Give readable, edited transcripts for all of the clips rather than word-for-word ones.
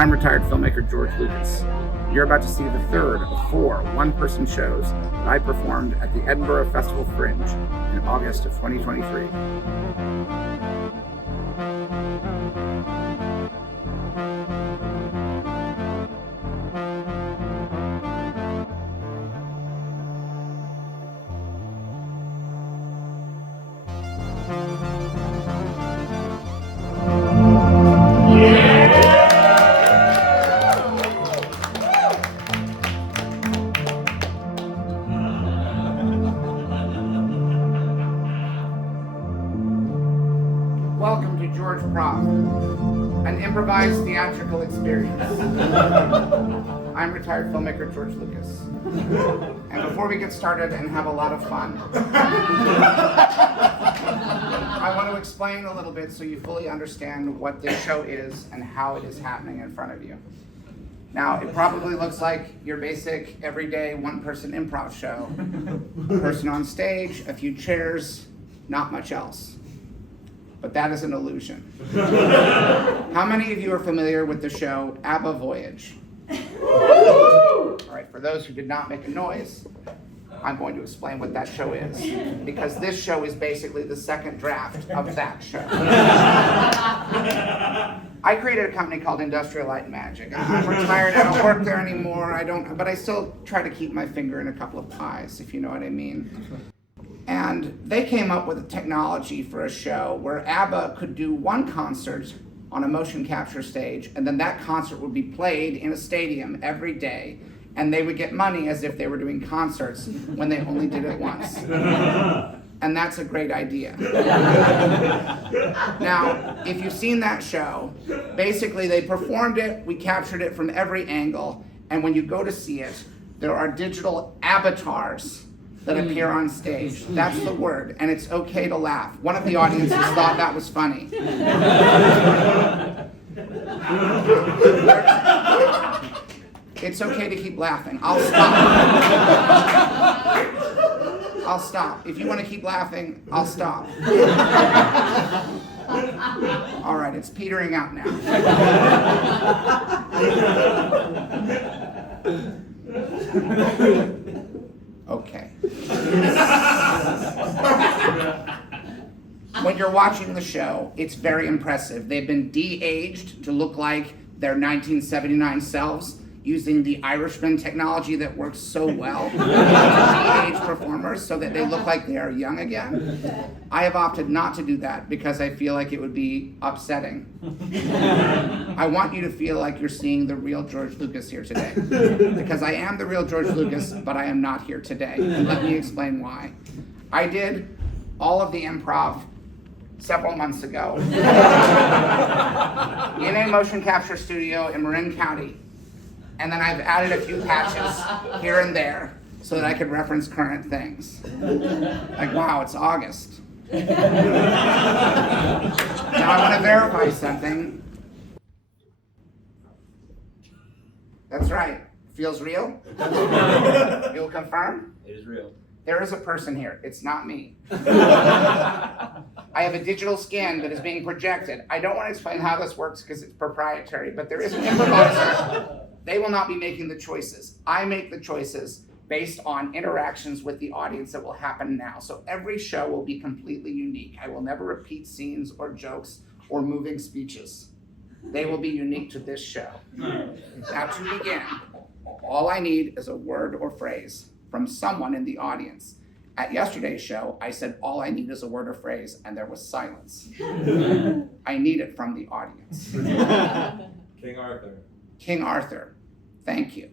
I'm retired filmmaker George Lucas. You're about to see the third of 4 one-person shows that I performed at the Edinburgh Festival Fringe in August of 2023. Welcome to GEORGE-PROV, an improvised theatrical experience. I'm retired filmmaker George Lucas. And before we get started and have a lot of fun, I want to explain a little bit so you fully understand what this show is and how it is happening in front of you. Now, it probably looks like your basic, everyday, one-person improv show. A person on stage, a few chairs, not much else. But that is an illusion. How many of you are familiar with the show ABBA Voyage? All right, for those who did not make a noise, I'm going to explain what that show is, because this show is basically the second draft of that show. I created a company called Industrial Light and Magic. I'm retired, I don't work there anymore, but I still try to keep my finger in a couple of pies, if you know what I mean. And they came up with a technology for a show where ABBA could do one concert on a motion capture stage, and then that concert would be played in a stadium every day, and they would get money as if they were doing concerts when they only did it once. And that's a great idea. Now, if you've seen that show, basically they performed it, we captured it from every angle, and when you go to see it, there are digital avatars that appear on stage. That's the word, and it's okay to laugh. One of the audiences thought that was funny. It's okay to keep laughing. I'll stop. I'll stop. If you want to keep laughing, I'll stop. All right, it's petering out now. Okay. When you're watching the show, it's very impressive. They've been de-aged to look like their 1979 selves using the Irishman technology that works so well to de-age performers so that they look like they are young again. I have opted not to do that because I feel like it would be upsetting. I want you to feel like you're seeing the real George Lucas here today. Because I am the real George Lucas, but I am not here today. And let me explain why. I did all of the improv several months ago in a motion capture studio in Marin County. And then I've added a few patches here and there so that I could reference current things. Like, wow, it's August. Now I want to verify something. That's right. Feels real? You'll confirm? It is real. There is a person here. It's not me. I have a digital skin that is being projected. I don't want to explain how this works because it's proprietary, but there is an improviser. They will not be making the choices. I make the choices based on interactions with the audience that will happen now. So every show will be completely unique. I will never repeat scenes or jokes or moving speeches. They will be unique to this show. Now to begin, all I need is a word or phrase from someone in the audience. At yesterday's show, I said all I need is a word or phrase, and there was silence. I need it from the audience. King Arthur. King Arthur. Thank you.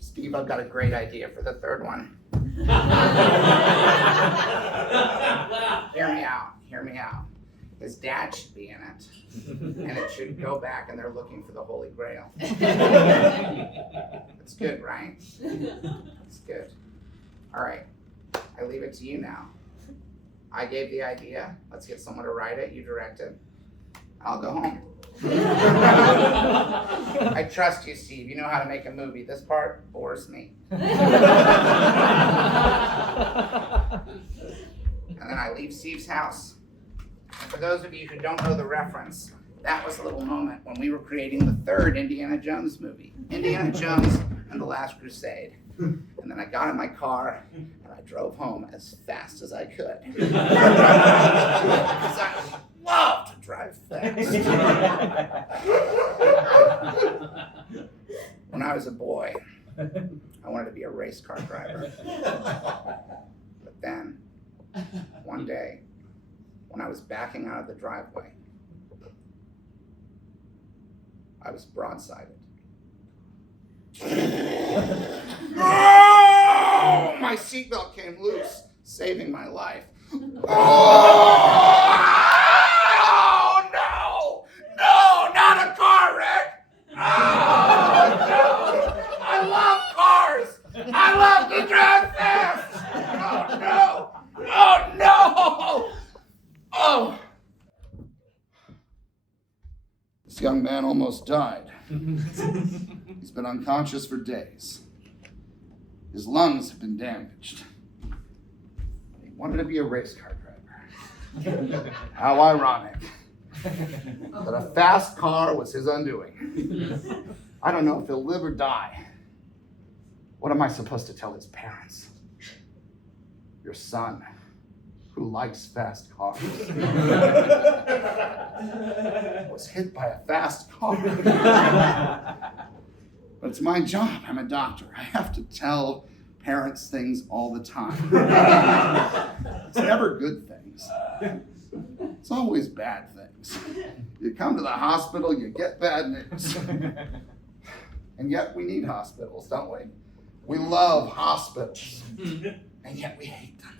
Steve, I've got a great idea for the third one. Hear me out. His dad should be in it, and it should go back and they're looking for the Holy Grail. It's good, right? It's good. All right, I leave it to you now. I gave the idea. Let's get someone to write it. You direct it. I'll go home. I trust you, Steve. You know how to make a movie. This part bores me. house. And for those of you who don't know the reference, that was a little moment when we were creating the third Indiana Jones movie, Indiana Jones and the Last Crusade. And then I got in my car and I drove home as fast as I could. Because I love to drive fast. When I was a boy, I wanted to be a race car driver. But then, one day, when I was backing out of the driveway, I was broadsided. Oh! My seatbelt came loose, saving my life. Oh no! No, not a car wreck! Oh no! I love cars! I love to drive fast! Oh no! Oh no! Oh! This young man almost died. He's been unconscious for days. His lungs have been damaged. He wanted to be a race car driver. How ironic that a fast car was his undoing. I don't know if he'll live or die. What am I supposed to tell his parents? Your son, who likes fast cars, was hit by a fast car. But it's my job. I'm a doctor. I have to tell parents things all the time. It's never good things. It's always bad things. You come to the hospital, you get bad news. And yet we need hospitals, don't we? We love hospitals. And yet we hate them.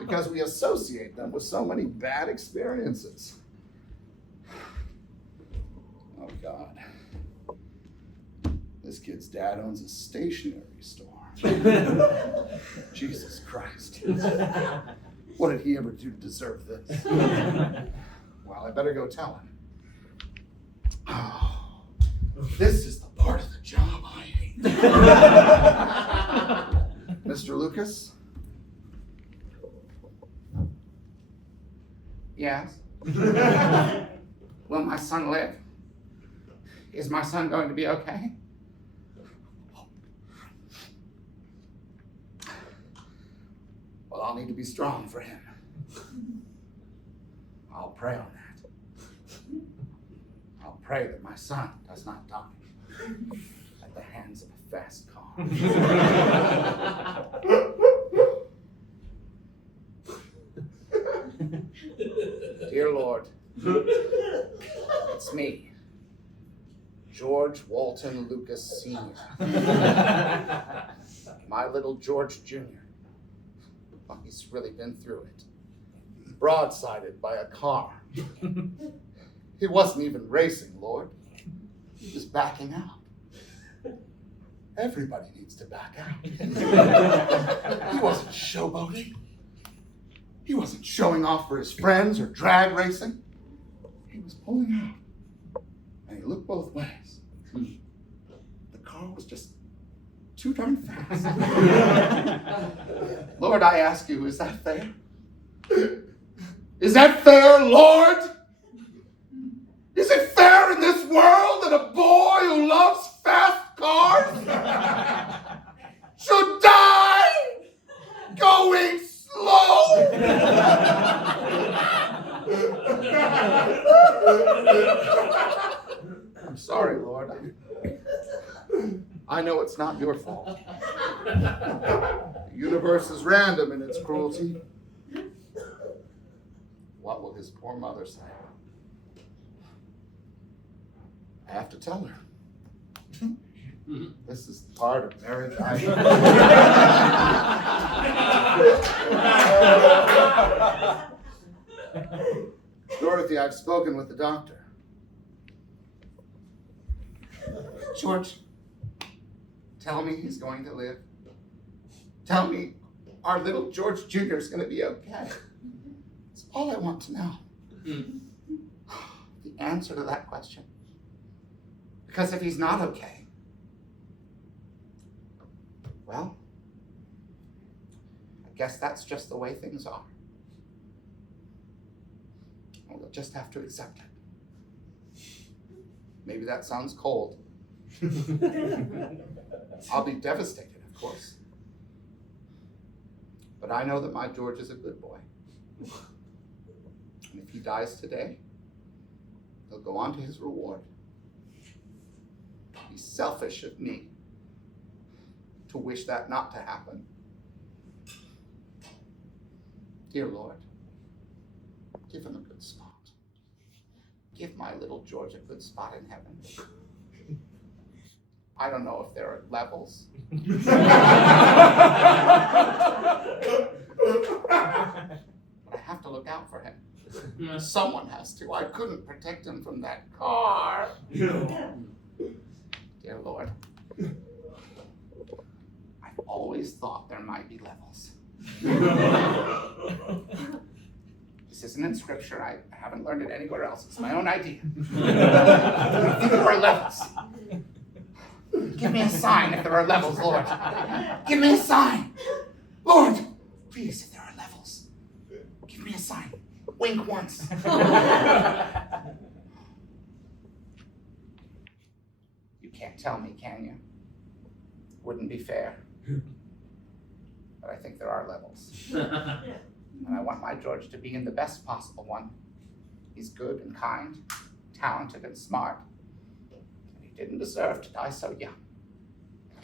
Because we associate them with so many bad experiences. Oh God. This kid's dad owns a stationery store. Jesus Christ. What did he ever do to deserve this? Well, I better go tell him. Oh, this is the part of the job I hate. Mr. Lucas? Yes? Will my son live? Is my son going to be okay? Well, I'll need to be strong for him. I'll pray on that. I'll pray that my son does not die at the hands of a fast car. Dear Lord, it's me, George Walton Lucas Sr. My little George Jr. Oh, he's really been through it. Broadsided by a car. He wasn't even racing, Lord. He was backing out. Everybody needs to back out. He wasn't showboating. He wasn't showing off for his friends or drag racing. He was pulling out. And he looked both ways. The car was just too darn fast. Lord, I ask you, is that fair? Is that fair, Lord? Is it fair in this world that a boy who loves fast cars should die going slow? I'm sorry, Lord. I know it's not your fault. The universe is random in its cruelty. What will his poor mother say? I have to tell her. This is part of marriage. Dorothy, I've spoken with the doctor. George, tell me he's going to live. Tell me our little George Jr. is going to be okay. That's all I want to know. The answer to that question. Because if he's not okay, well, I guess that's just the way things are. just have to accept it. Maybe that sounds cold. I'll be devastated, of course. But I know that my George is a good boy. And if he dies today, he'll go on to his reward. It'd be selfish of me to wish that not to happen. Dear Lord, give him a good spot. Give my little George a good spot in heaven. I don't know if there are levels. But I have to look out for him. Someone has to. I couldn't protect him from that car. Dear Lord, I've always thought there might be levels. This isn't in scripture. I haven't learned it anywhere else. It's my own idea. I think there are levels. Give me a sign if there are levels, Lord. Give me a sign. Lord, please, if there are levels, give me a sign. Wink once. You can't tell me, can you? Wouldn't be fair. But I think there are levels. And I want my George to be in the best possible one. He's good and kind, talented and smart. And he didn't deserve to die so young.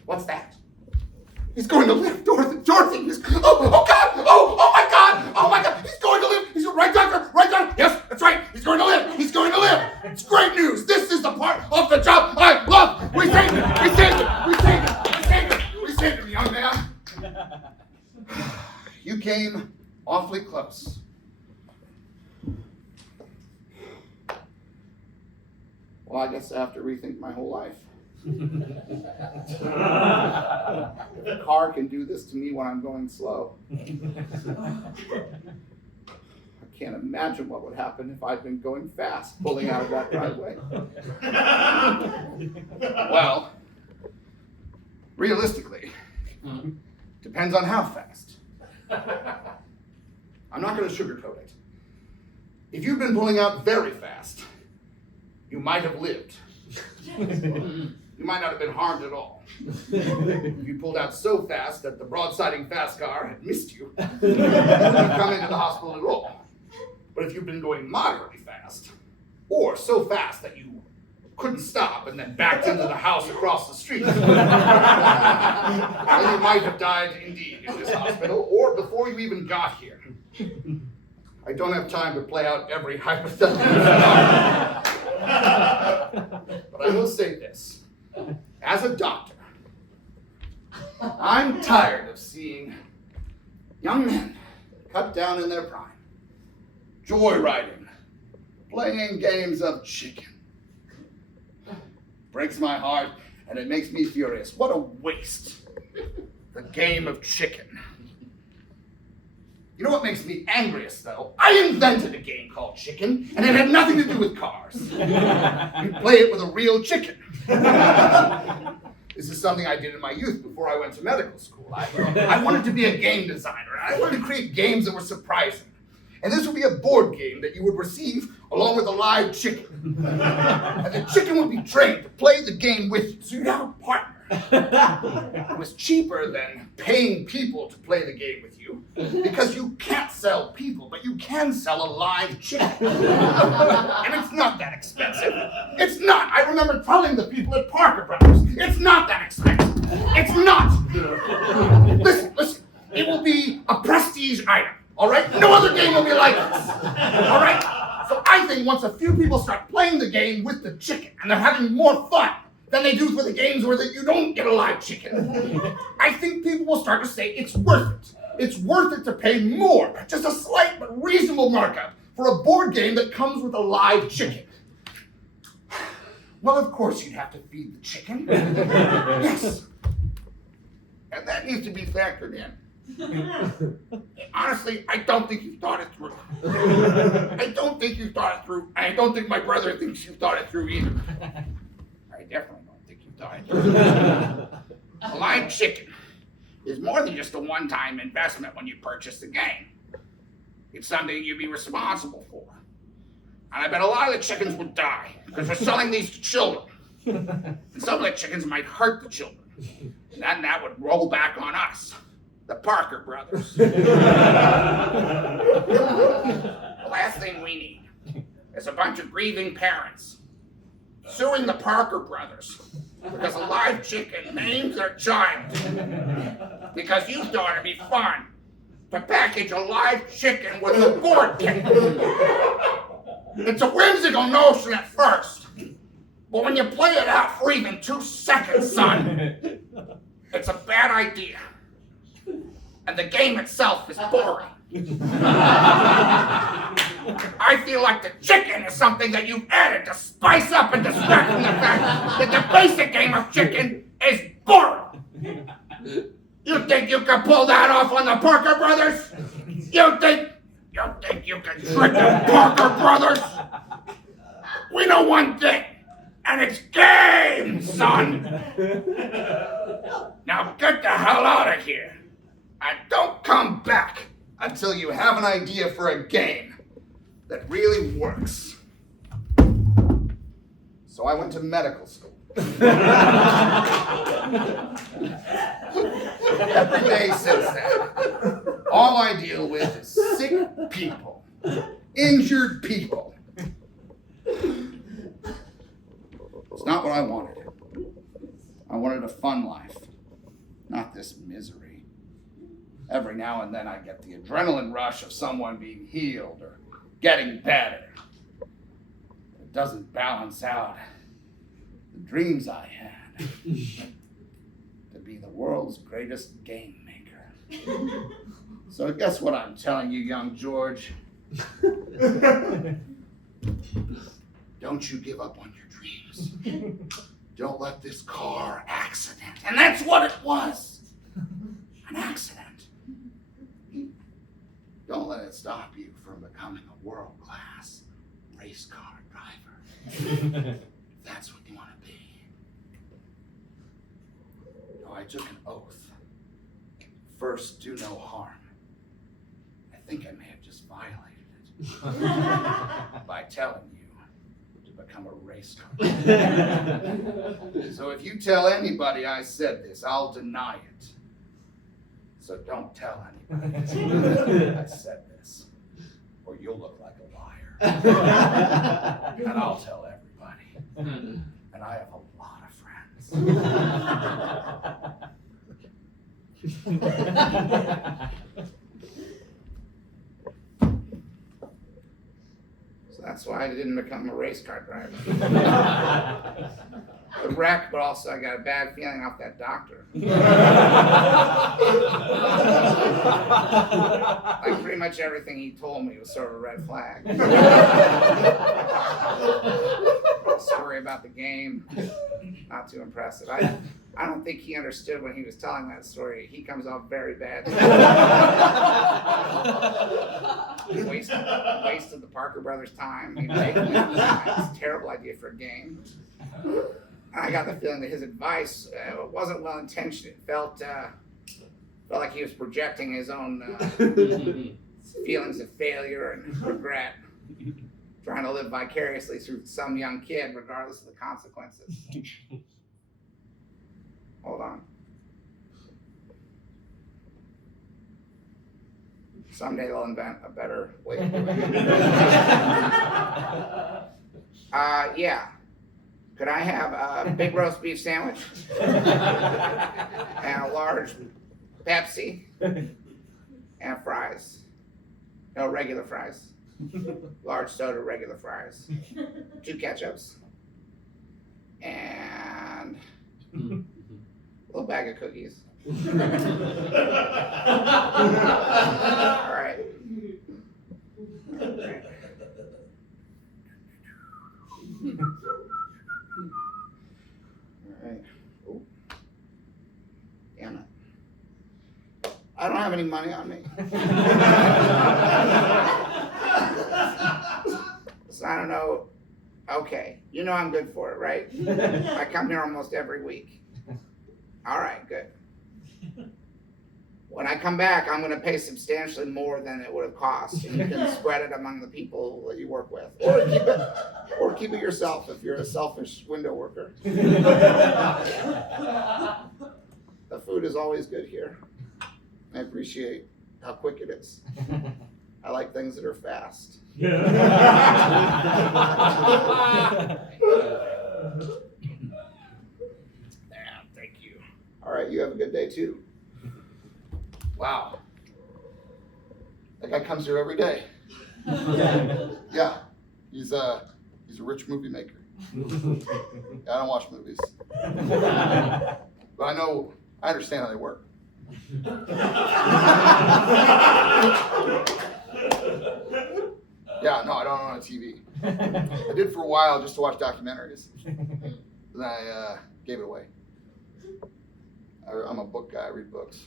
What's that? He's going to live, Dorothy. Dorothy, he's, oh God, oh my God, oh my God, he's going to live. He's right, doctor, right, doctor. Yes, that's right. He's going to live. He's going to live. It's great news. This is the part of the job I love. We saved it. We saved it. We saved it. We saved it. We saved him, young man. You came awfully close. Well, I guess I have to rethink my whole life. If a car can do this to me when I'm going slow, I can't imagine what would happen if I'd been going fast pulling out of that driveway. Well, realistically, depends on how fast. I'm not going to sugarcoat it. If you've been pulling out very fast, you might have lived. You might not have been harmed at all. If you pulled out so fast that the broadsiding fast car had missed you, you wouldn't have come into the hospital at all. But if you've been going moderately fast, or so fast that you couldn't stop and then backed into the house across the street, then you might have died indeed in this hospital, or before you even got here. I don't have time to play out every hypothetical scenario. But I will say this. As a doctor, I'm tired of seeing young men cut down in their prime, joyriding, playing games of chicken. Breaks my heart, and it makes me furious. What a waste. The game of chicken. You know what makes me angriest, though? I invented a game called chicken, and it had nothing to do with cars. You play it with a real chicken. This is something I did in my youth before I went to medical school. I wanted to be a game designer, and I wanted to create games that were surprising. And this would be a board game that you would receive along with a live chicken. And the chicken would be trained to play the game with you, so you'd have a partner. It was cheaper than paying people to play the game with you, because you can't sell people, but you can sell a live chicken. And it's not that expensive. It's not. I remember telling the people at Parker Brothers, it's not that expensive. It's not. Listen. It will be a prestige item. All right? No other game will be like this. All right? So I think once a few people start playing the game with the chicken, and they're having more fun than they do for the games where you don't get a live chicken, I think people will start to say it's worth it. It's worth it to pay more, just a slight but reasonable markup, for a board game that comes with a live chicken. Well, of course you'd have to feed the chicken. Yes. And that needs to be factored in. Honestly, I don't think you've thought it through. I don't think you've thought it through. I don't think my brother thinks you've thought it through either. I definitely don't think you've thought it through. A live chicken is more than just a one-time investment when you purchase the game. It's something you'd be responsible for. And I bet a lot of the chickens would die because we're selling these to children. And some of the chickens might hurt the children. And then that would roll back on us, the Parker brothers. The last thing we need is a bunch of grieving parents suing the Parker brothers because a live chicken named their child. Because you thought it'd be fun to package a live chicken with a board game. It's a whimsical notion at first, but when you play it out for even 2 seconds, son, it's a bad idea. And the game itself is boring. I feel like the chicken is something that you've added to spice up and distract from the fact that the basic game of chicken is boring. You think you can pull that off on the Parker brothers? You think you can trick the Parker brothers? We know one thing, and it's game, son. Now get the hell out of here, and don't come back until you have an idea for a game that really works. So I went to medical school. Every day since then, all I deal with is sick people, injured people. It's not what I wanted. I wanted a fun life, not this misery. Every now and then I get the adrenaline rush of someone being healed or getting better. It doesn't balance out the dreams I had to be the world's greatest game maker. So guess what I'm telling you, young George? Don't you give up on your dreams. Don't let this car accident. And that's what it was. An accident. Don't let it stop you from becoming a world-class race car driver. That's what you want to be. No, I took an oath. First, do no harm. I think I may have just violated it by telling you to become a race car driver. So if you tell anybody I said this, I'll deny it. So don't tell anybody I said this, or you'll look like a liar. And I'll tell everybody. And I have a lot of friends. So that's why I didn't become a race car driver. A wreck, but also I got a bad feeling off that doctor. Like pretty much everything he told me was sort of a red flag. Story about the game, not too impressive. I don't think he understood when he was telling that story. He comes off very bad. He wasted the Parker brothers' time. It's a terrible idea for a game. I got the feeling that his advice wasn't well intentioned. It felt like he was projecting his own feelings of failure and regret, trying to live vicariously through some young kid, regardless of the consequences. Hold on. Someday they'll invent a better way of doing it. Yeah. Could I have a big roast beef sandwich and a large Pepsi and fries? No, regular fries. Large soda, regular fries. 2 ketchups. And a little bag of cookies. All right. Alright. Oh. Damn it. I don't have any money on me. So I don't know. Okay. You know I'm good for it, right? I come here almost every week. Alright, good. When I come back, I'm gonna pay substantially more than it would have cost, and you can spread it among the people that you work with, or keep it yourself if you're a selfish window worker. The food is always good here. I appreciate how quick it is. I like things that are fast. Yeah, thank you. All right, you have a good day too. Wow. That guy comes here every day. Yeah, he's a rich movie maker. Yeah, I don't watch movies, but I understand how they work. Yeah, no, I don't own a TV. I did for a while just to watch documentaries. Then I gave it away. I'm a book guy, I read books.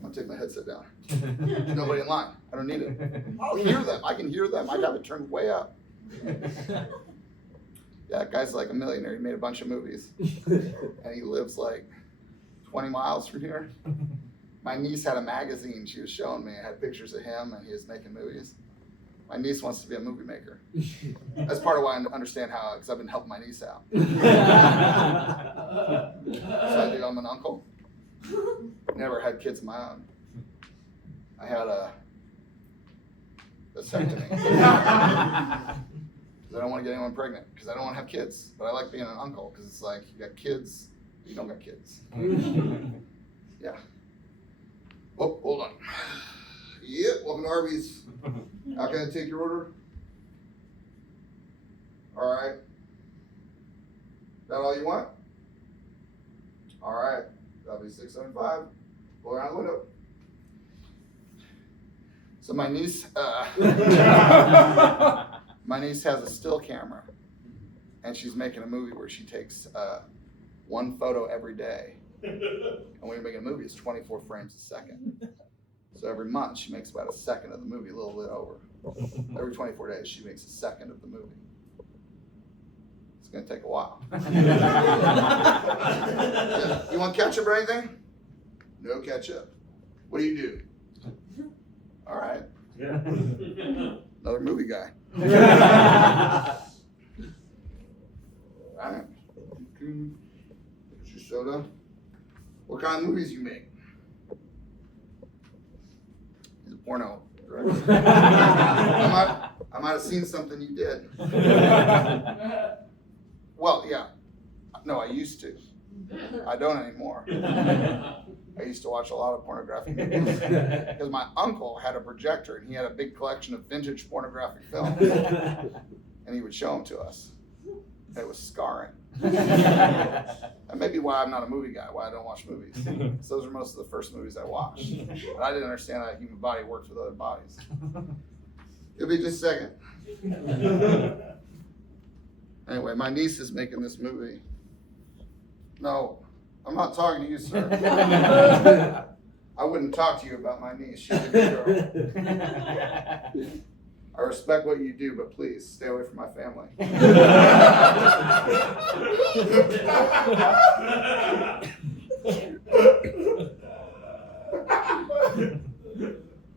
I'm gonna take my headset down. There's nobody in line. I don't need it. I'll hear them. I can hear them. I'd have it turned way up. Yeah, that guy's like a millionaire. He made a bunch of movies. And he lives like 20 miles from here. My niece had a magazine she was showing me. It had pictures of him and he was making movies. My niece wants to be a movie maker. That's part of why I understand how, because I've been helping my niece out. So I do, I'm an uncle. Never had kids of my own. I had a vasectomy. I don't want to get anyone pregnant because I don't want to have kids, but I like being an uncle because it's like you got kids, but you don't got kids. Yeah. Oh, hold on. Yep, welcome to Arby's. How can I take your order? All right. That all you want? All right. That'll be $6.75. Go around the window. So my niece, my niece has a still camera, and she's making a movie where she takes one photo every day. And when you're making a movie, it's 24 frames a second. So every month she makes about a second of the movie, a little bit over. Every 24 days she makes a second of the movie. It's gonna take a while. Yeah. You want ketchup or anything? No ketchup. What do you do? All right. Yeah. Another movie guy. All right. Here's your soda. What kind of movies you make? He's a porno director. I might have seen something you did. Well, yeah. No, I used to. I don't anymore. I used to watch a lot of pornographic movies because my uncle had a projector and he had a big collection of vintage pornographic films, and he would show them to us. And it was scarring. That may be why I'm not a movie guy, why I don't watch movies. So those are most of the first movies I watched. But I didn't understand how the human body works with other bodies. It'll be just a second. Anyway, my niece is making this movie. No, I'm not talking to you, sir. I wouldn't talk to you about my niece. She's a good girl. I respect what you do, but please stay away from my family.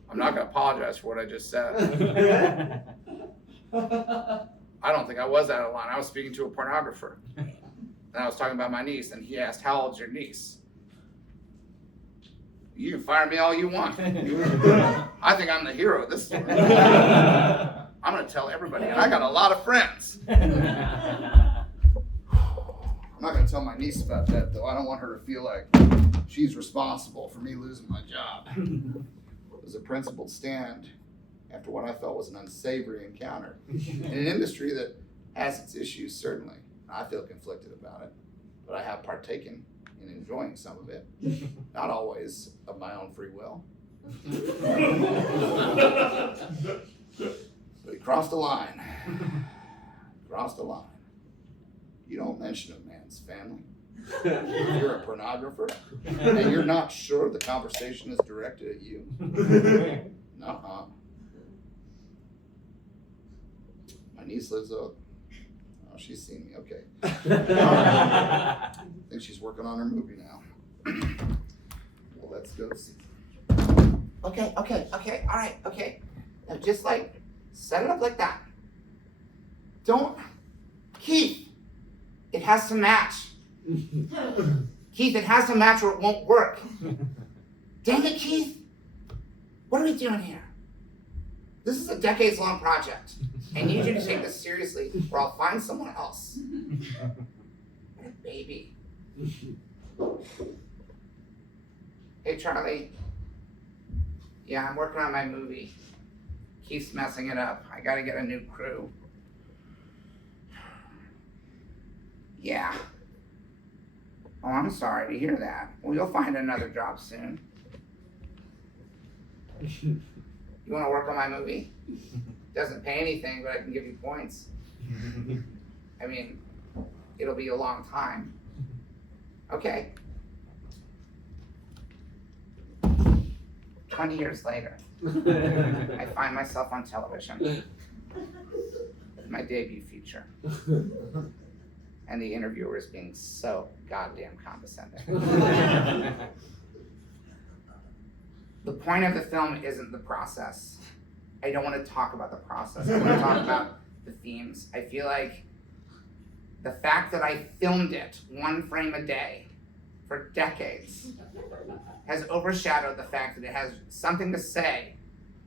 I'm not going to apologize for what I just said. I don't think I was out of line. I was speaking to a pornographer. And I was talking about my niece, and he asked, "How old's your niece?" You can fire me all you want. I think I'm the hero of this story. I'm going to tell everybody, and I got a lot of friends. I'm not going to tell my niece about that, though. I don't want her to feel like she's responsible for me losing my job. It was a principled stand after what I felt was an unsavory encounter in an industry that has its issues, certainly. I feel conflicted about it, but I have partaken in enjoying some of it, not always of my own free will. But he crossed a line. Crossed a line. You don't mention a man's family. You're a pornographer, and you're not sure the conversation is directed at you. Nuh-uh. My niece lives up. Oh, she's seen me. Okay. I think she's working on her movie now. Well, let's go see. Okay, all right, okay. Now just like, set it up like that. Don't, Keith, it has to match. Keith, it has to match or it won't work. Dang it, Keith. What are we doing here? This is a decades-long project. I need you to take this seriously or I'll find someone else. What a baby. Hey, Charlie. Yeah, I'm working on my movie. Keith's messing it up. I gotta get a new crew. Yeah. Oh, I'm sorry to hear that. Well, you'll find another job soon. You wanna work on my movie? Doesn't pay anything, but I can give you points. I mean, it'll be a long time. Okay. 20 years later, I find myself on television. My debut feature. And the interviewer is being so goddamn condescending. The point of the film isn't the process. I don't want to talk about the process. I want to talk about the themes. I feel like the fact that I filmed it 1 frame a day for decades has overshadowed the fact that it has something to say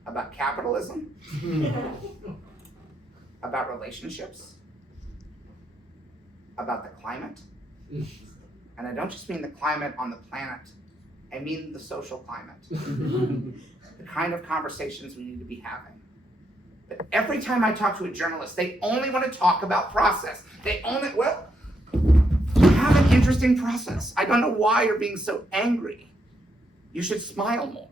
about capitalism, about relationships, about the climate. And I don't just mean the climate on the planet, I mean the social climate. The kind of conversations we need to be having. But every time I talk to a journalist, they only want to talk about process. They only, well, you have an interesting process. I don't know why you're being so angry. You should smile more.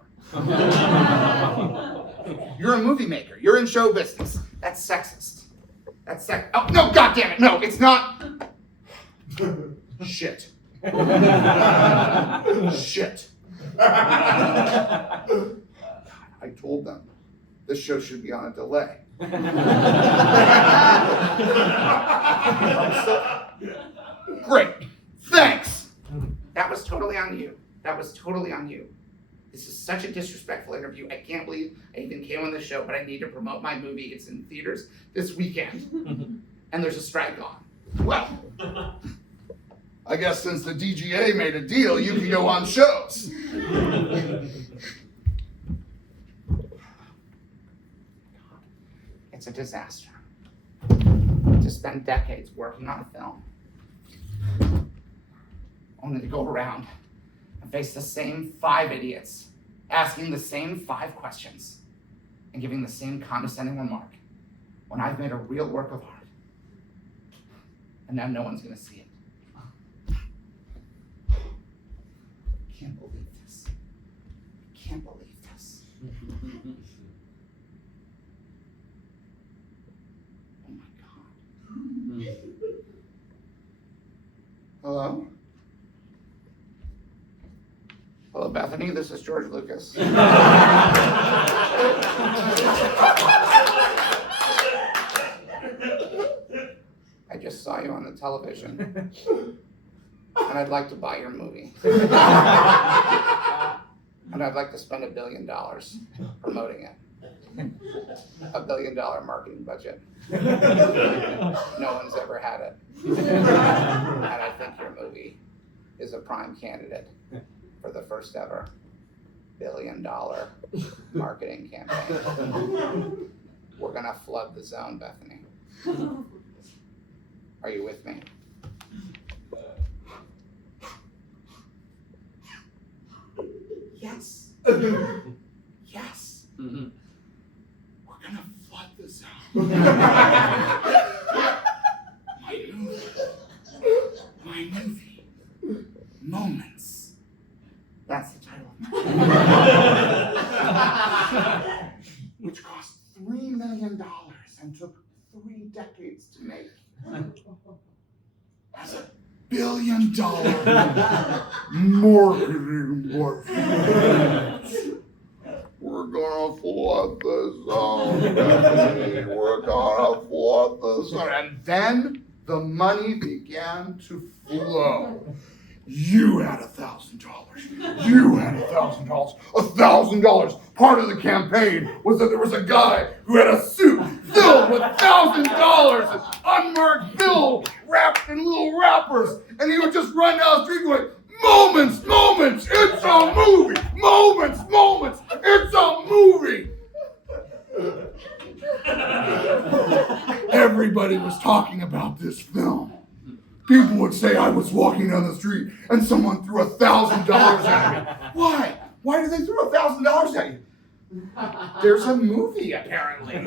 You're a movie maker. You're in show business. That's sexist. That's oh, no, goddammit, no, it's not. Shit. Shit. I told them this show should be on a delay. Great, thanks. That was totally on you. That was totally on you. This is such a disrespectful interview. I can't believe I even came on the show, but I need to promote my movie. It's in theaters this weekend. And there's a strike on. Well, I guess since the DGA made a deal, you can go on shows. It's a disaster. To spend decades working on a film, only to go around and face the same 5 idiots, asking the same 5 questions, and giving the same condescending remark, when I've made a real work of art. And now no one's gonna see it. I can't believe this. I can't believe this. Oh my God. Hello? Hello, Bethany, this is George Lucas. I just saw you on the television, and I'd like to buy your movie. And I'd like to spend $1 billion promoting it. $1 billion marketing budget. No one's ever had it. And I think your movie is a prime candidate for the first ever $1 billion marketing campaign. We're gonna flood the zone, Bethany. Are you with me? Yes. Yes. Mm-hmm. We're gonna flood the zone. My movie. Moments. That's the title of my movie. Which cost $3 million and took 3 decades to make. As $1 billion marketing budget. We're gonna flood the zone, Bethany. We're gonna flood the zone. And then the money began to flow. You had $1,000. You had $1,000. $1,000. Part of the campaign was that there was a guy who had a suit filled with $1,000 unmarked bills wrapped in little wrappers, and he would just run down the street going, "Moments, moments, it's a movie. Moments, moments, it's a movie." Everybody was talking about this film. People would say I was walking down the street and someone threw $1,000 at me. Why? Why did they throw $1,000 at you? There's a movie apparently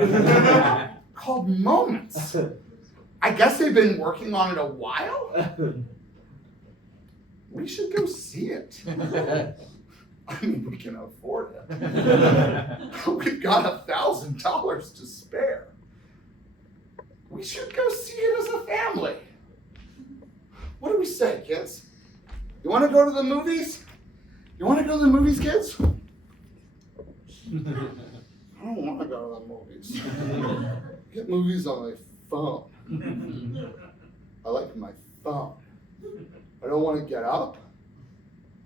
called Moments. I guess they've been working on it a while. We should go see it. I mean, we can afford it. We've got $1,000 to spare. We should go see it as a family. What do we say, kids? You want to go to the movies? You want to go to the movies, kids? I don't want to go to the movies. Get movies on my phone. I like my phone. I don't want to get up.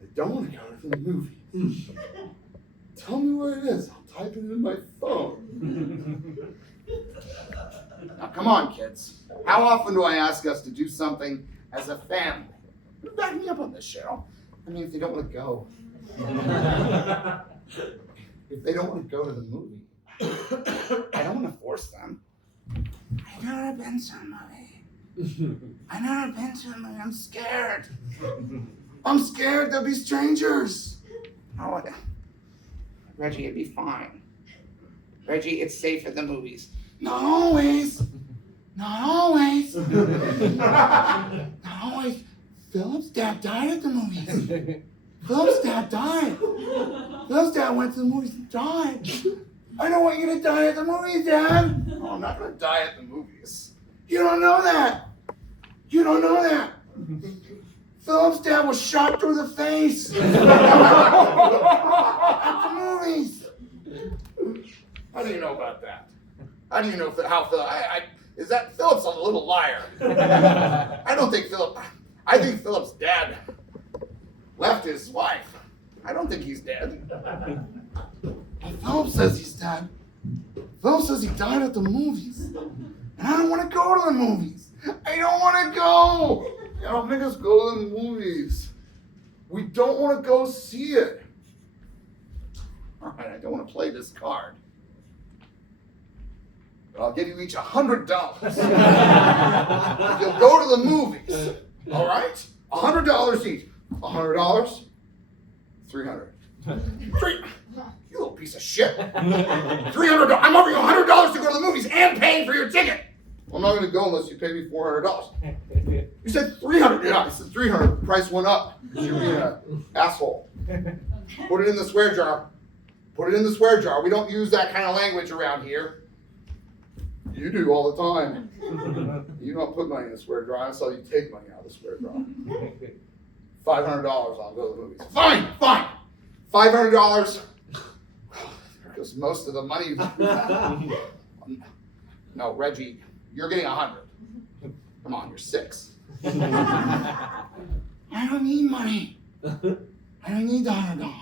I don't want to go to the movies. Tell me what it is. I'll type it in my phone. Now, come on, kids. How often do I ask us to do something as a family? You back me up on this, Cheryl. I mean, if they don't want to go. If they don't want to go to the movie, I don't want to force them. I've never been to a movie. I've never been to a movie. I'm scared. I'm scared there'll be strangers. Oh, Reggie, it'd be fine. Reggie, it's safe at the movies. Not always. Not always. Not always. Philip's dad died at the movies. Philip's dad died. Philip's dad went to the movies and died. I don't want you to die at the movies, Dad. Oh, I'm not going to die at the movies. You don't know that. You don't know that. Philip's dad was shot through the face at the movies. How do you know about that? How do you know how Philip? Is that Philip's a little liar? I don't think Philip. I think Philip's dad left his wife. I don't think he's dead. Philip says he's dead. Philip says he died at the movies. And I don't want to go to the movies. I don't want to go. I don't make us go to the movies. We don't want to go see it. All right, I don't want to play this card. But I'll give you each $100. If you'll go to the movies. All right? $100 each. $100. $300. You little piece of shit. $300. I'm offering you $100 to go to the movies and paying for your ticket. Well, I'm not going to go unless you pay me $400. You said $300. Yeah, I said $300. The price went up. You're being an asshole. Put it in the swear jar. Put it in the swear jar. We don't use that kind of language around here. You do all the time. You don't put money in the swear jar. I saw you take money out of the swear jar. $500. I'll go to the movies. Fine. $500. Because most of the money. No, Reggie, you're getting 100. Come on, you're 6. I don't need money. I don't need the $100.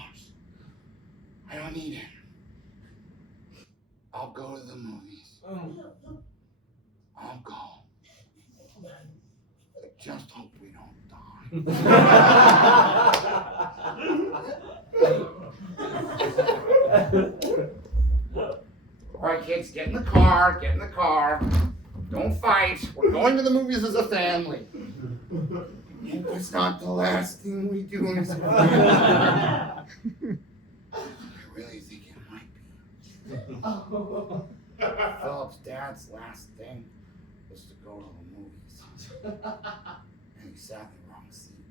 I don't need it. I'll go to the movies. I'll go. I just hope we don't die. All right, kids, get in the car. Get in the car. Don't fight. We're going to the movies as a family. Hope it's not the last thing we do as a family. I really think it might be. Philip's dad's last thing was to go to the movies. And he sat in the wrong seat.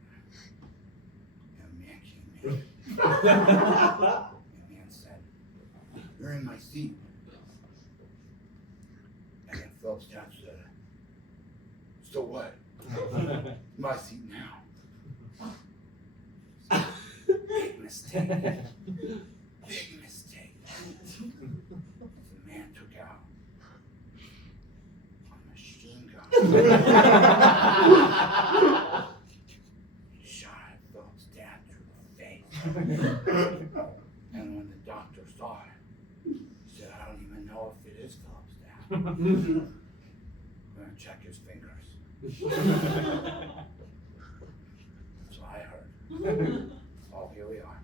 And a man came in. And the man said, "You're in my seat." And then Philip's dad said, "So what? My seat now." Big mistake. Big mistake. The man took out a machine gun. He shot And when the doctor saw it, he said, I don't even know if it is Philip's dad. I'm gonna check his fingers. That's what I heard. Oh, here we are.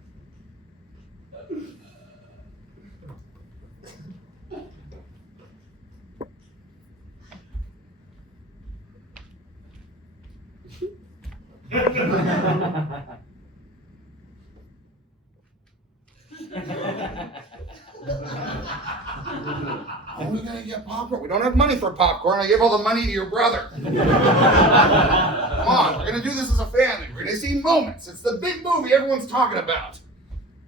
How are we gonna get popcorn? We don't have money for popcorn. I gave all the money to your brother. Come on, we're gonna do this as a family. We're gonna see moments. It's the big movie everyone's talking about.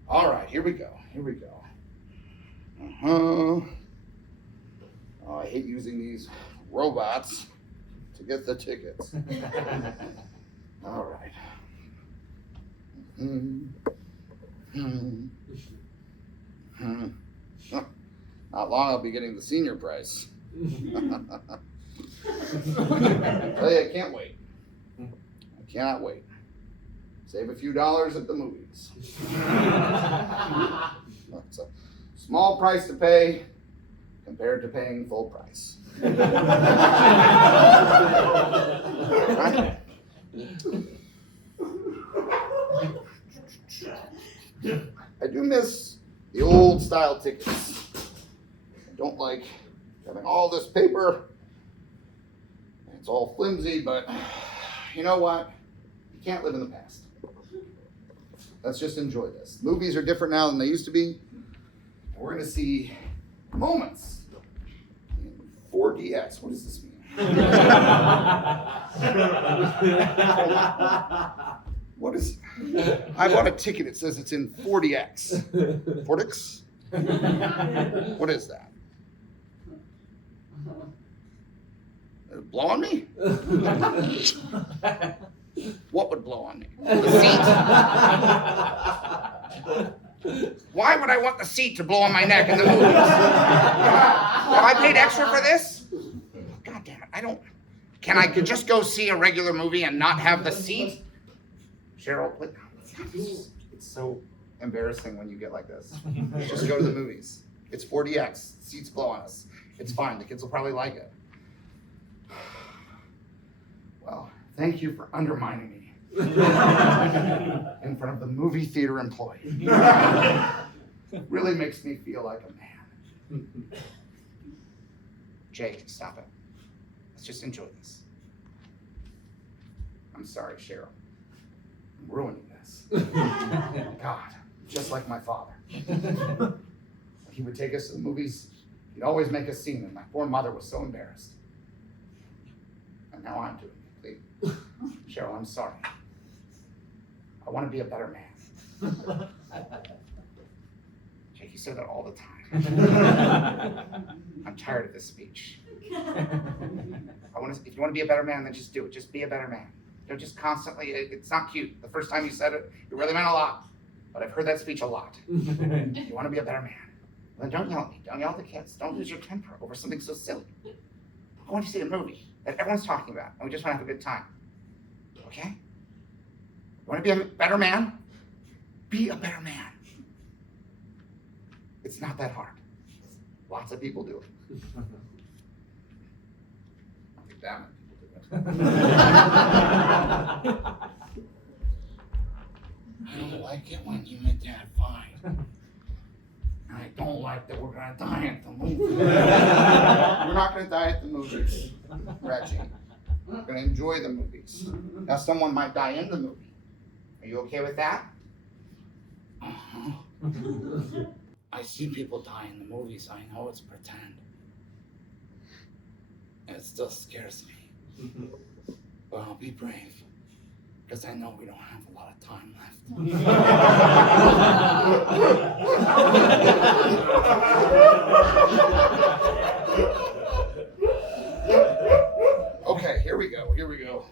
All right, here we go. Here we go. Oh, I hate using these robots to get the tickets. All right. Not long, I'll be getting the senior price. Tell you, I can't wait. I cannot wait. Save a few dollars at the movies. It's a small price to pay compared to paying full price. Right? I do miss the old style tickets. I don't like having all this paper. It's all flimsy, but you know what? You can't live in the past. Let's just enjoy this. Movies are different now than they used to be. We're going to see moments in 4DX. What does this mean? What is? I bought a ticket. It says it's in 40X. 40X? What is that? Did it blow on me? What would blow on me? The seat. Why would I want the seat to blow on my neck in the movies? Have I paid extra for this? God damn it! I don't. Can I just go see a regular movie and not have the seat? Cheryl, it's so embarrassing when you get like this. Just go to the movies. It's 40X. Seats blow on us. It's fine. The kids will probably like it. Well, thank you for undermining me in front of the movie theater employee. Really makes me feel like a man. Jake, stop it. Let's just enjoy this. I'm sorry, Cheryl. I'm ruining this. God, just like my father. He would take us to the movies. He'd always make a scene, and my poor mother was so embarrassed. And now I'm doing it. Please. Cheryl, I'm sorry. I want to be a better man. Jake, you say that all the time. I'm tired of this speech. If you want to be a better man, then just do it. Just be a better man. Don't just constantly, it's not cute. The first time you said it, it really meant a lot. But I've heard that speech a lot. You want to be a better man. Then don't yell at me. Don't yell at the kids. Don't lose your temper over something so silly. I want you to see a movie that everyone's talking about, and we just want to have a good time. Okay? You want to be a better man? Be a better man. It's not that hard. Lots of people do it. I think that many people do it. I don't like it when you and Dad fight. And I don't like that we're gonna die at the movies. We're not gonna die at the movies, Reggie. We're gonna enjoy the movies. Now someone might die in the movie. Are you okay with that? Uh-huh. I see people die in the movies. I know it's pretend. And it still scares me. But I'll be brave. Because I know we don't have a lot of time left. Okay, here we go. Here we go.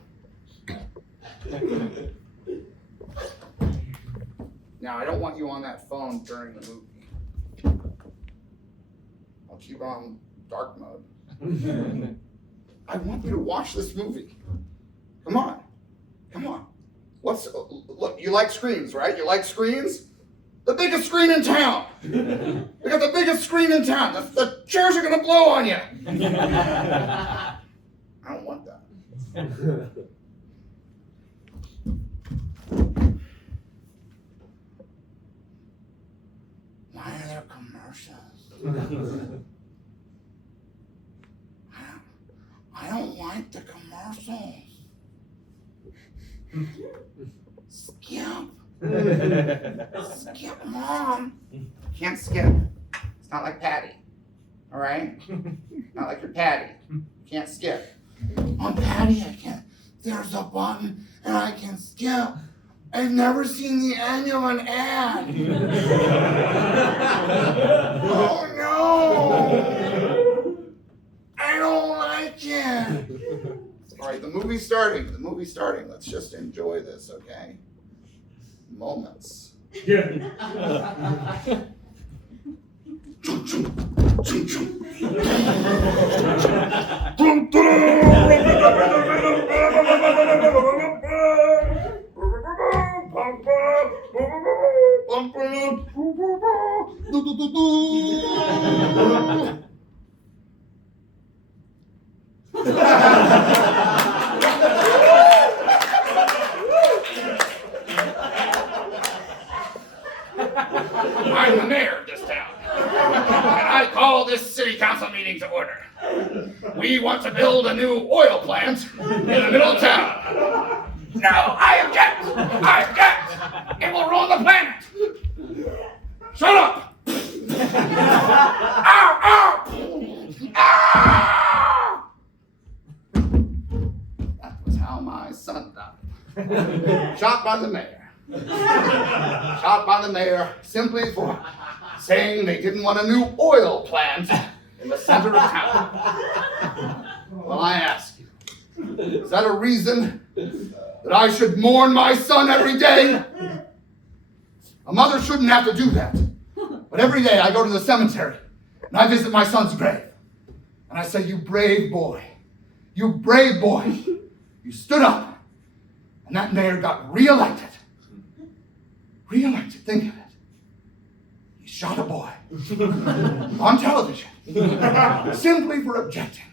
Now, I don't want you on that phone during the movie. I'll keep on dark mode. I want you to watch this movie. Come on. Come on. Look, you like screens, right? You like screens? The biggest screen in town. We got the biggest screen in town. The chairs are gonna blow on you. I don't want that. Why are there commercials? I don't like the commercials. Skip. Skip, Mom. Can't skip. It's not like Patty. All right? Not like your Patty. You can't skip. On Patty, I can't. There's a button and I can skip. I've never seen the end of an ad. Oh no! I don't like it. All right, the movie's starting. The movie's starting. Let's just enjoy this, okay? Moments. I'm the mayor of this town, and I call this city council meeting to order. We want to build a new oil plant in the middle of town. No, I object! I object! It will ruin the planet! Shut up! Ow! Ow! Ow! That was how my son died. Shot by the mayor. Shot by the mayor simply for saying they didn't want a new oil plant in the center of town. Well, I ask you, is that a reason that I should mourn my son every day? A mother shouldn't have to do that. But every day I go to the cemetery and I visit my son's grave. And I say, you brave boy, you brave boy. You stood up and that mayor got reelected. Reelected, think of it. He shot a boy on television simply for objecting.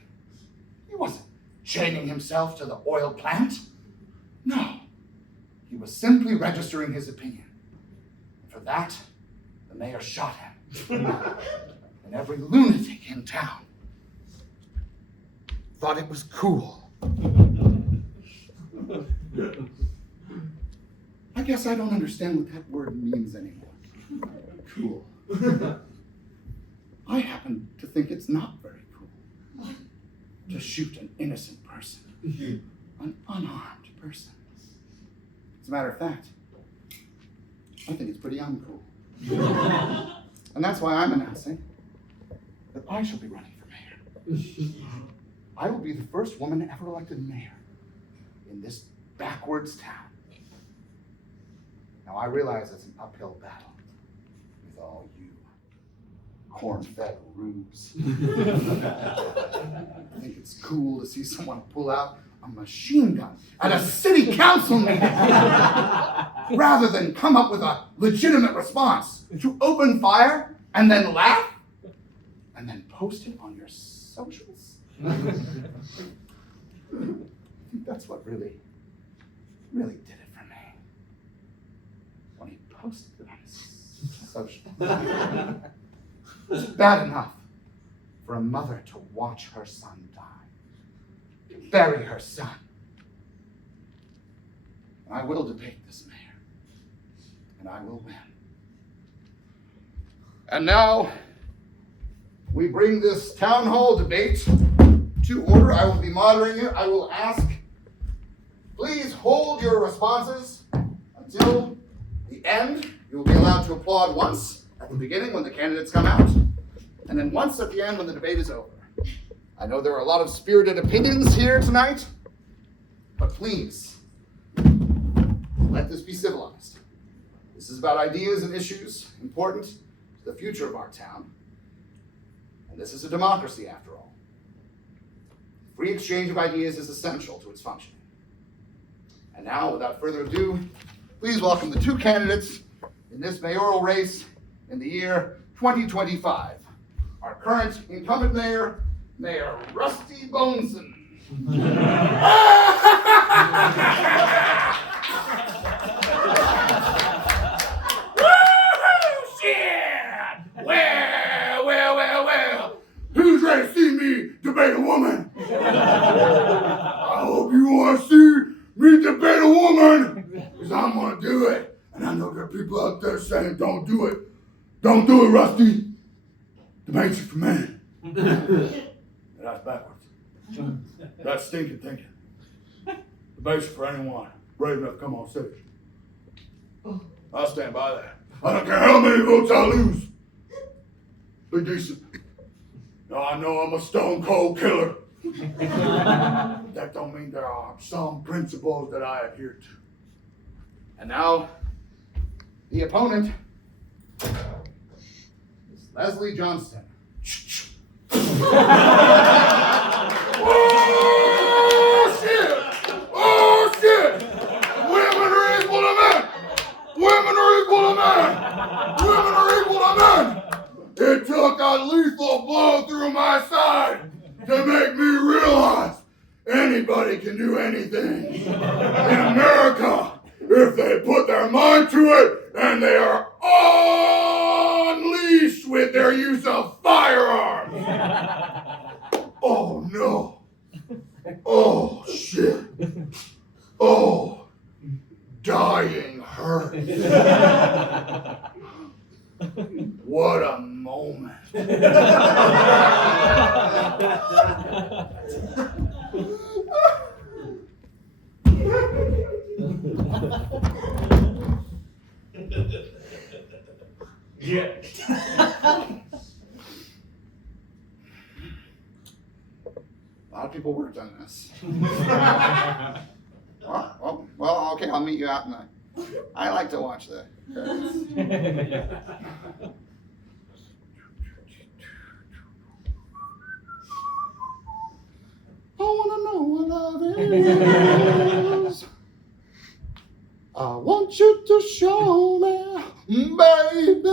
He wasn't chaining himself to the oil plant. No, he was simply registering his opinion. And for that, the mayor shot him. And every lunatic in town thought it was cool. I guess I don't understand what that word means anymore. Cool. I happen to think it's not very cool to shoot an innocent person, an unarmed person. As a matter of fact, I think it's pretty uncool. And that's why I'm announcing that I shall be running for mayor. I will be the first woman ever elected mayor in this backwards town. Now, I realize it's an uphill battle with all you corn-fed rubes. I think it's cool to see someone pull out a machine gun at a city council meeting rather than come up with a legitimate response to open fire and then laugh and then post it on your socials. I think that's what really did it for me. When he posted it on his social. It's bad enough for a mother to watch her son die, to bury her son. And I will debate this mayor, and I will win. And now, we bring this town hall debate to order. I will be moderating it. I will ask, please hold your responses until the end. You will be allowed to applaud once at the beginning when the candidates come out, and then once at the end when the debate is over. I know there are a lot of spirited opinions here tonight, but please, let this be civilized. This is about ideas and issues important to the future of our town, and this is a democracy after all. Free exchange of ideas is essential to its functioning. And now, without further ado, please welcome the two candidates in this mayoral race in the year 2025. Our current incumbent mayor, Mayor Rusty Boneson. Shit! Well. Who's ready to see me debate a woman? I hope you want to see me debate a woman, because I'm going to do it. And I know there are people out there saying, don't do it. Don't do it, Rusty. Debates are for men. That's backwards. That's stinking thinking. Debates are for anyone brave enough to come on stage. I'll stand by that. I don't care how many votes I lose. Be decent. Now I know I'm a stone cold killer. That don't mean there are some principles that I adhere to. And now, the opponent is Leslie Johnston. Oh shit! Women are equal to men! Women are equal to men! Women are equal to men! It took a lethal blow through my side to make me realize anybody can do anything in America if they put their mind to it and they are unleashed with their use of firearms. Oh no. Oh shit. Oh, dying hurts. What a moment. Yeah. A lot of people worked on this. Well, okay, I'll meet you out tonight. I like to watch that. I wanna know what love is. I want you to show me, baby. I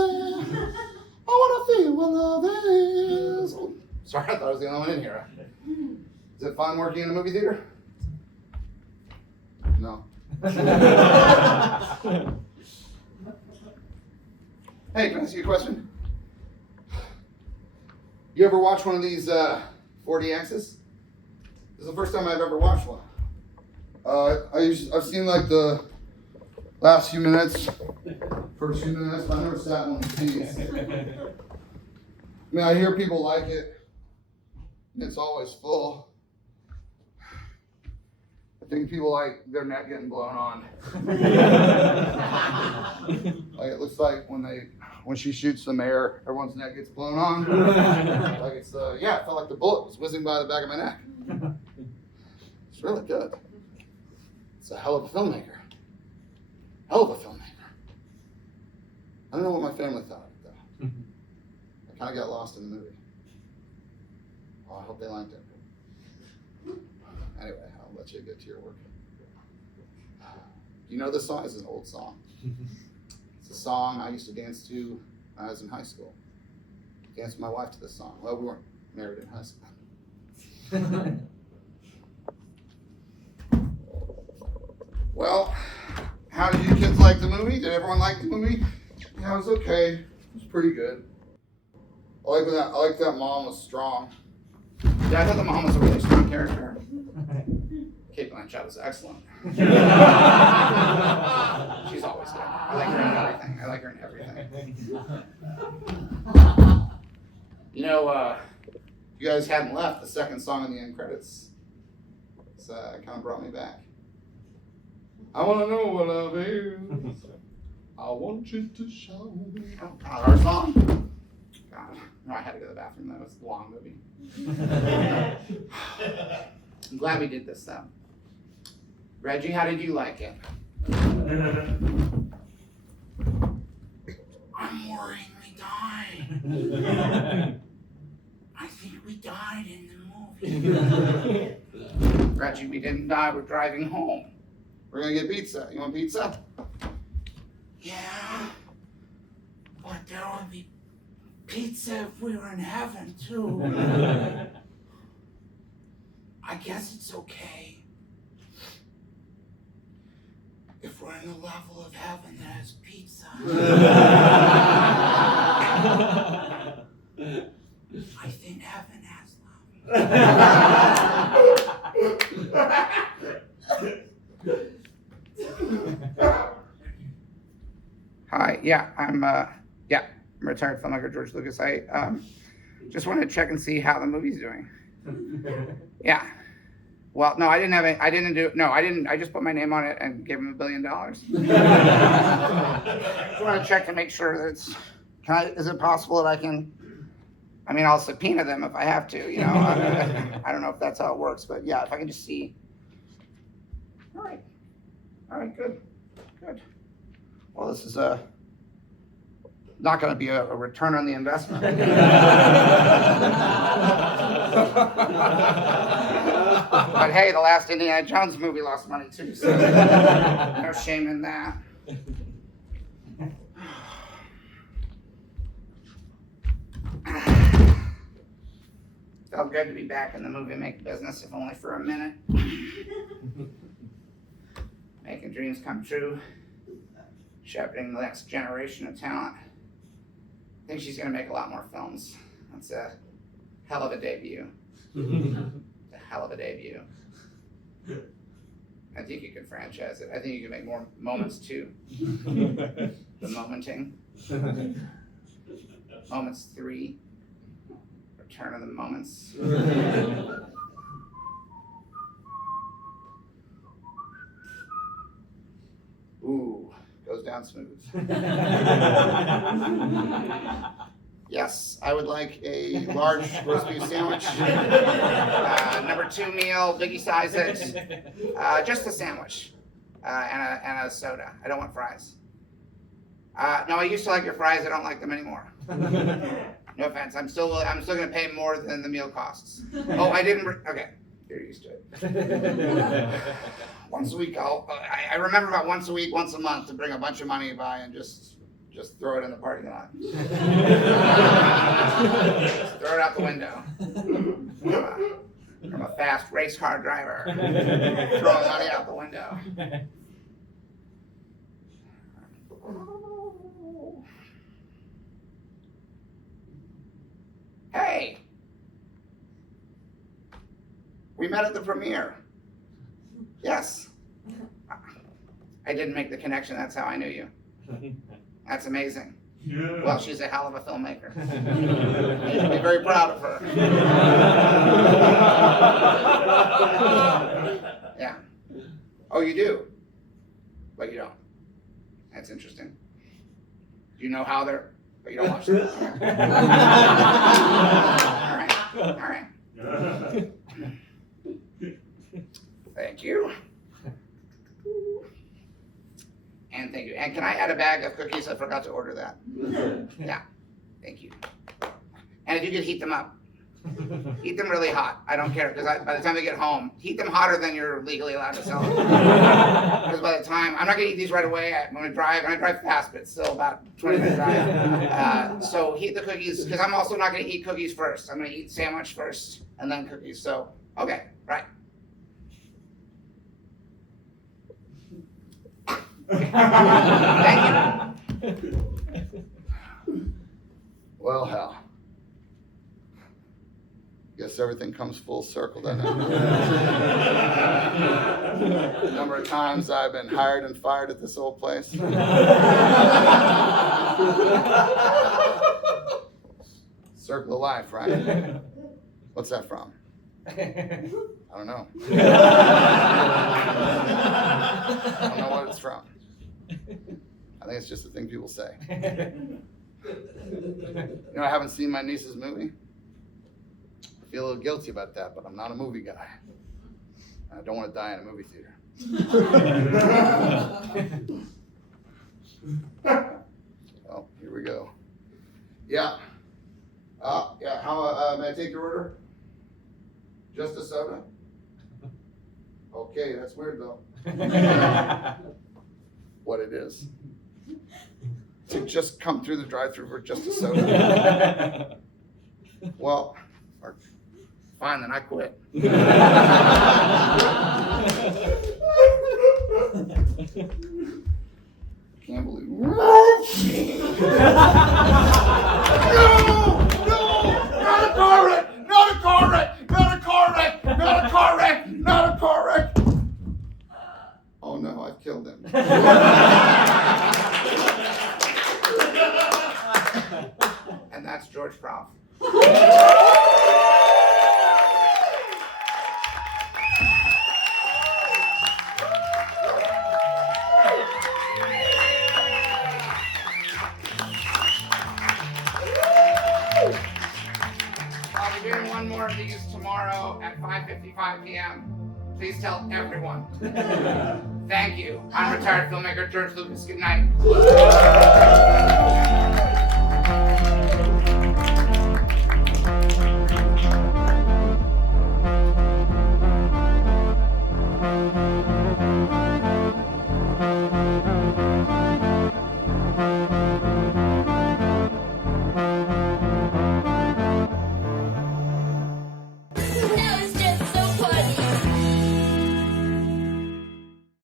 wanna feel what love is. Oh, sorry, I thought I was the only one in here. Is it fun working in a movie theater? No. Hey, can I ask you a question? You ever watch one of these 4DXs? This is the first time I've ever watched one. I've seen like the last few minutes, first few minutes, but I never sat in one of these. I mean, I hear people like it. It's always full. I think people like their neck getting blown on. Like it looks like when she shoots the mayor, everyone's neck gets blown on. Like it's it felt like the bullet was whizzing by the back of my neck. It's really good. It's a hell of a filmmaker. Hell of a filmmaker. I don't know what my family thought of it though. I kind of got lost in the movie. Well, I hope they liked it. Anyway, I'll let you get to your work. You know this song? This is an old song. It's a song I used to dance to when I was in high school. I danced with my wife to this song. Well, we weren't married in high school. Well, how did you kids like the movie? Did everyone like the movie? Yeah, it was okay. It was pretty good. I like that mom was strong. Yeah, I thought the mom was a really strong character. Kate Blanchett was excellent. She's always good. I like her in everything. You know, you guys hadn't left. The second song in the end credits. It's kind of brought me back. I want to know what love is. I want you to show me. Oh, God, our song. God, no, I had to go to the bathroom. That was a long movie. I'm glad we did this though. Reggie, how did you like it? I'm worried we died. I think we died in the movie. Reggie, we didn't die. We're driving home. We're gonna get pizza. You want pizza? Yeah, but there would be pizza if we were in heaven, too. I guess it's okay if we're in a level of heaven that has pizza. I think heaven has love. Hi, yeah, I'm retired filmmaker George Lucas. I just wanted to check and see how the movie's doing. Yeah. Well, no, I just put my name on it and gave him $1 billion. Just want to check to make sure that it's, is it possible that I'll subpoena them if I have to, you know. I don't know if that's how it works, but yeah, if I can just see. All right, good. Well, this is not going to be a return on the investment. But hey, the last Indiana Jones movie lost money too, so no shame in that. Felt good to be back in the movie making business, if only for a minute. Making dreams come true. Shepherding the next generation of talent. I think she's going to make a lot more films. That's a hell of a debut. A hell of a debut. I think you could franchise it. I think you could make more moments too. The Momenting. Moments 3. Return of the Moments. Ooh, goes down smooth. Yes, I would like a large roast beef sandwich. Number 2 meal, biggie size it. Just a sandwich and a soda. I don't want fries. No, I used to like your fries. I don't like them anymore. No offense. I'm still going to pay more than the meal costs. Oh, I didn't. Okay, you're used to it. Once a week, I remember about once a week, once a month to bring a bunch of money by and just throw it in the parking lot. Just throw it out the window. I'm a fast race car driver. Throwing money out the window. Hey! We met at the premiere. Yes. I didn't make the connection, that's how I knew you. That's amazing. Yeah. Well, she's a hell of a filmmaker. You should be very proud of her. Yeah. Oh, you do? But you don't. That's interesting. Do you know how they're... But you don't watch them? All right. Thank you. And thank you. And can I add a bag of cookies? I forgot to order that. Yeah. Thank you. And if you could heat them up. Heat them really hot. I don't care, because by the time they get home, heat them hotter than you're legally allowed to sell them. Because by the time, I'm not going to eat these right away. I'm going to drive, and I drive fast, but it's still about 20-minute drive. So heat the cookies, because I'm also not going to eat cookies first. I'm going to eat sandwich first, and then cookies. So, okay, right. Thank you. Well, hell. Guess everything comes full circle, doesn't it? The number of times I've been hired and fired at this old place. Circle of life, right? What's that from? I don't know. I don't know what it's from. I think it's just a thing people say. You know, I haven't seen my niece's movie. I feel a little guilty about that, but I'm not a movie guy. I don't want to die in a movie theater. Oh, here we go. Yeah. Yeah. How may I take your order? Just a soda? Okay, that's weird though. What it is. to just come through the drive-thru for just a soda. Well, Fine, then I quit. can't believe. No! Not a car wreck! Not a car wreck! Not a car wreck! Not a car wreck! Not a car wreck! Oh no, I've killed him. And that's George-PROV. I'll be doing one more of these tomorrow at 5:55 p.m. Please tell everyone. Thank you. I'm retired filmmaker George Lucas. Good night.